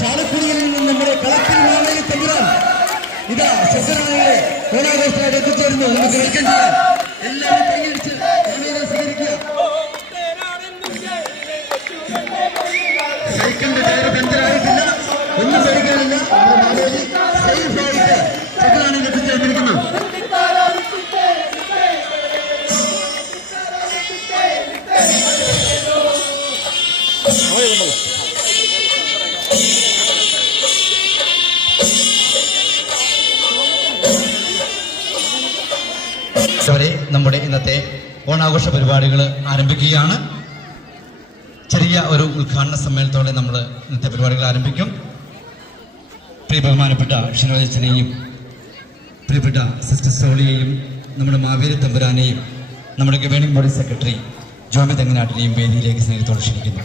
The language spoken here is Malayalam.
ചാലക്കുടിയിൽ നിന്നും നമ്മുടെ കളത്തിൽ മാവേലി തമ്പുരാൻ ഇതാ ശസ്ത്രനാളെ ഓണാഘോഷമായിട്ട് എത്തിച്ചേരുന്നു. നമുക്ക് വെൽക്കം ചെയ്യാം. എല്ലാവരും കൈയടിച്ച് മാവേലിയെ സ്വീകരിക്കുക. സൈക്കിളിന്റെ ടയർ പഞ്ചറായിട്ടില്ല, ഒന്നും പേടിക്കാനില്ല. നമ്മുടെ മാവേലി സേഫായിട്ട് ശസ്ത്രനാളിൽ എത്തിച്ചേർന്നിരിക്കുന്നു. നമ്മുടെ ഇന്നത്തെ ഓണാഘോഷ പരിപാടികൾ ആരംഭിക്കുകയാണ്. ചെറിയ ഒരു ഉദ്ഘാടന സമ്മേളനത്തോടെ നമ്മൾ ഇന്നത്തെ പരിപാടികൾ ആരംഭിക്കും. പ്രിയ ബഹുമാനപ്പെട്ട ഷിനോജനെയും പ്രിയപ്പെട്ട സിസ്റ്റർ സോളിയെയും നമ്മുടെ മാവേലി തമ്പുരാനെയും നമ്മുടെ ഗവേണിംഗ് ബോഡി സെക്രട്ടറി ജോമി തെങ്ങനാട്ടിനെയും വേദിയിലേക്ക് സ്നേഹത്തോടെ ക്ഷണിക്കുന്നു.